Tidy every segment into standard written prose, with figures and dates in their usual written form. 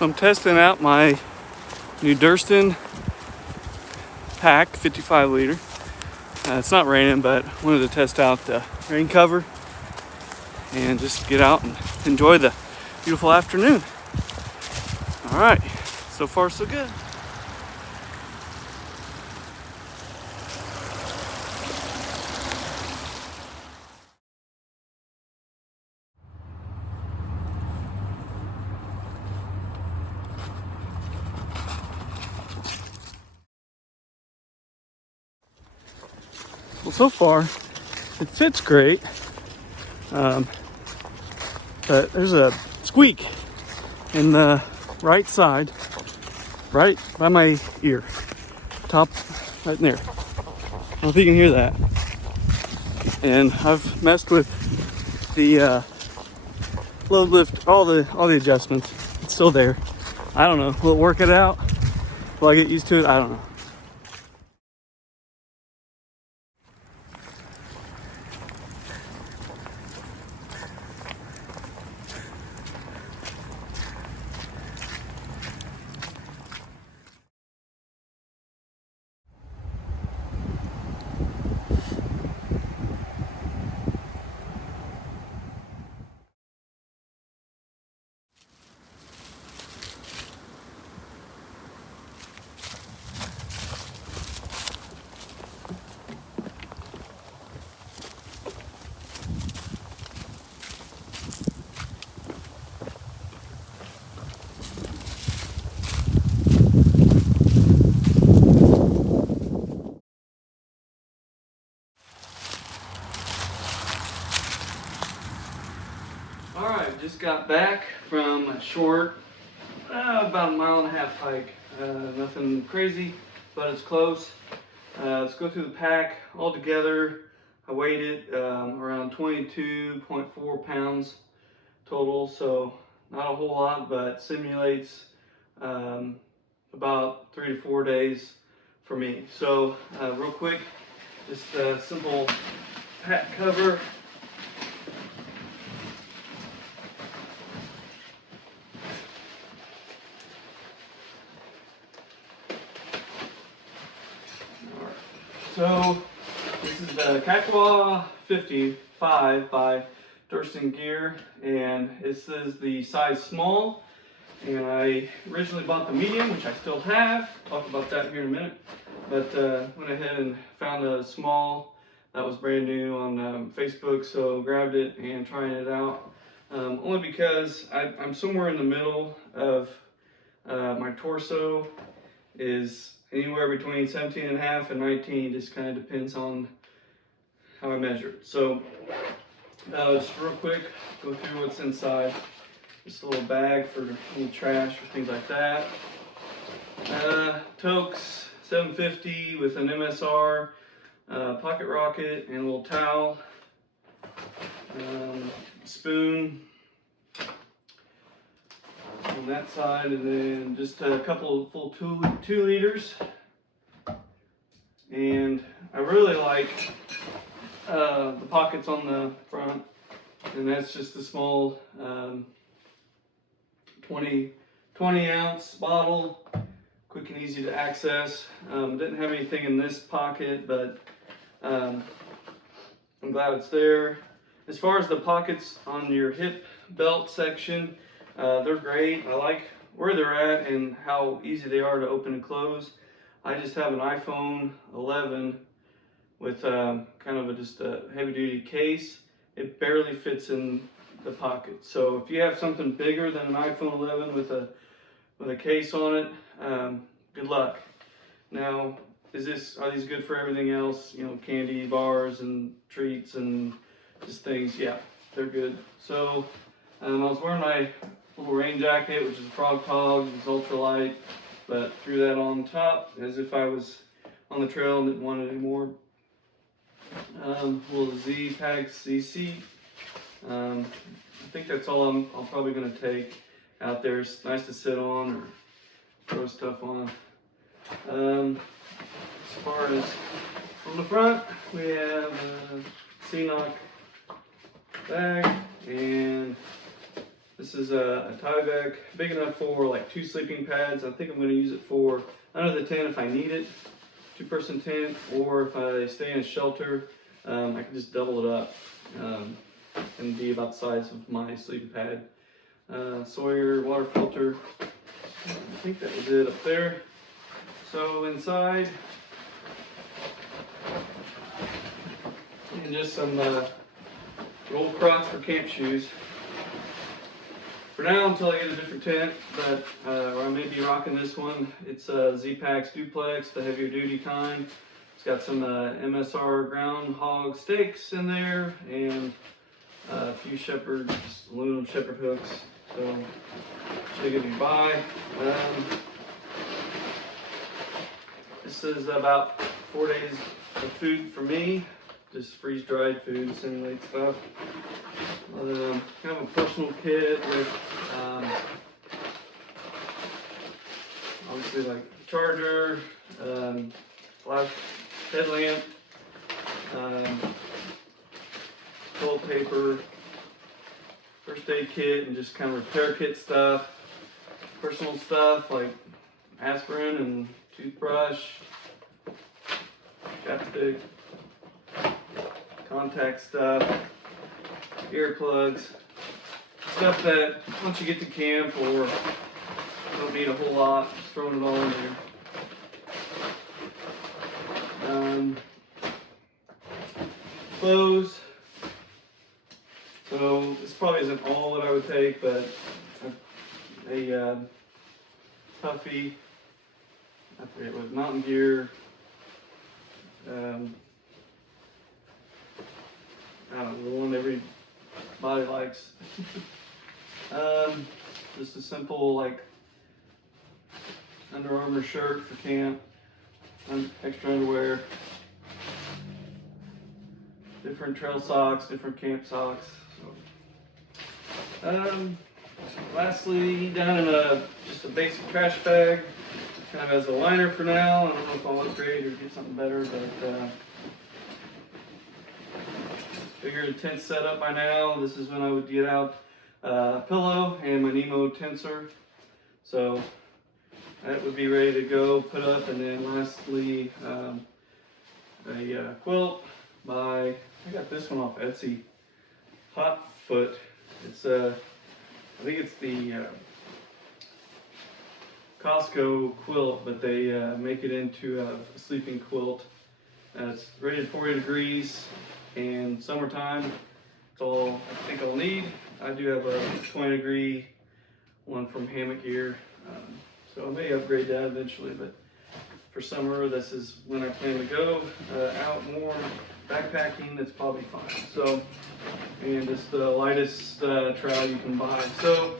So I'm testing out my new Durston pack, 55 liter. It's not raining, but wanted to test out the rain cover and just get out and enjoy the beautiful afternoon. All right, so far so good. Well, so far it fits great, but there's a squeak in the right side, right by my ear, top right in there. I don't know if you can hear that. And I've messed with the load lift, all the adjustments. It's still there. I don't know. Will it work it out? Will I get used to it? I don't know. All right, just got back from a short, about a 1.5 mile hike. Nothing crazy, but it's close. Let's go through the pack all together. I weighed it around 22.4 pounds total, so not a whole lot, but simulates about 3 to 4 days for me. So real quick, just a simple pack cover. So this is the Kakwa 55 by Durston Gear, and this is the size small. And I originally bought the medium, which I still have. Talk about that here in a minute. But went ahead and found a small that was brand new on Facebook, so grabbed it and trying it out. Only because I'm somewhere in the middle of my torso is anywhere between 17.5 and 19, just kind of depends on how I measure it. So just real quick, go through what's inside. Just a little bag for any trash or things like that. Tokes 750 with an MSR, pocket rocket, and a little towel. Spoon on that side, and then just a couple of full 2 liters. And I really like the pockets on the front, and that's just a small 20 ounce bottle, quick and easy to access. Didn't have anything in this pocket, but I'm glad it's there. As far as the pockets on your hip belt section, they're great. I like where they're at and how easy they are to open and close. I just have an iPhone 11 with kind of just a heavy duty case. It barely fits in the pocket. So if you have something bigger than an iPhone 11 with a case on it, good luck. Now, are these good for everything else? You know, candy bars and treats and just things. Yeah, they're good. So I was wearing my little rain jacket, which is a Frog Tog. It's ultralight, but threw that on top as if I was on the trail and didn't want it anymore. Little Z-Pack CC. I think that's all I'm probably going to take out there. It's nice to sit on or throw stuff on. As far as on the front, we have a C-Knock bag and This is a Tyvek, big enough for like 2 sleeping pads. I think I'm going to use it for under the tent if I need it, 2-person tent, or if I stay in a shelter, I can just double it up and be about the size of my sleeping pad. Sawyer water filter, I think that was it up there. So inside, and just some old Crocs for camp shoes. For now, until I get a different tent, but or I may be rocking this one. It's a Z-Packs Duplex, the heavier duty kind. It's got some MSR groundhog steaks in there and a few aluminum shepherd hooks. So should give you buy. This is about 4 days of food for me. Just freeze-dried food, simulate stuff. Kind of a personal kit with obviously like charger, flash headlamp, toilet paper, first aid kit, and just kind of repair kit stuff, personal stuff like aspirin and toothbrush, chapstick, contact stuff, earplugs, stuff that once you get to camp or don't need a whole lot, just throwing it all in there. Clothes. So this probably isn't all that I would take, but a puffy, I forget what, mountain gear. I don't know, the one everybody likes. Just a simple like Under Armour shirt for camp, extra underwear, different trail socks, different camp socks. So, lastly, down in just a basic trash bag, kind of as a liner for now. I don't know if I'll upgrade or get something better, but figure the tent's set up by now. This is when I would get out a pillow and my Nemo tensor. So that would be ready to go, put up. And then lastly, a quilt by, I got this one off Etsy, Hot Foot. It's I think it's the Costco quilt, but they make it into a sleeping quilt. It's rated 40 degrees, and summertime, it's all I think I'll need. I do have a 20-degree one from Hammock Gear, so I may upgrade that eventually, but for summer, this is when I plan to go out more backpacking. It's probably fine. So, and it's the lightest trowel you can buy. So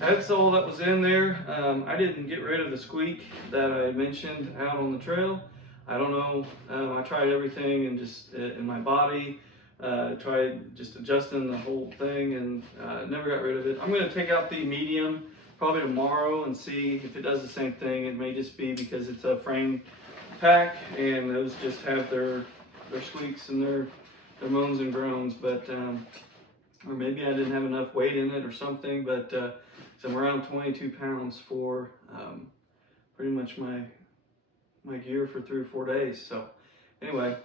that's all that was in there. I didn't get rid of the squeak that I mentioned out on the trail. I don't know. I tried everything and just in my body. Tried just adjusting the whole thing and never got rid of it. I'm going to take out the medium probably tomorrow and see if it does the same thing. It may just be because it's a frame pack and those just have their squeaks and their moans and groans, but or maybe I didn't have enough weight in it or something, but so I'm around 22 pounds for pretty much my gear for 3 or 4 days. So anyway,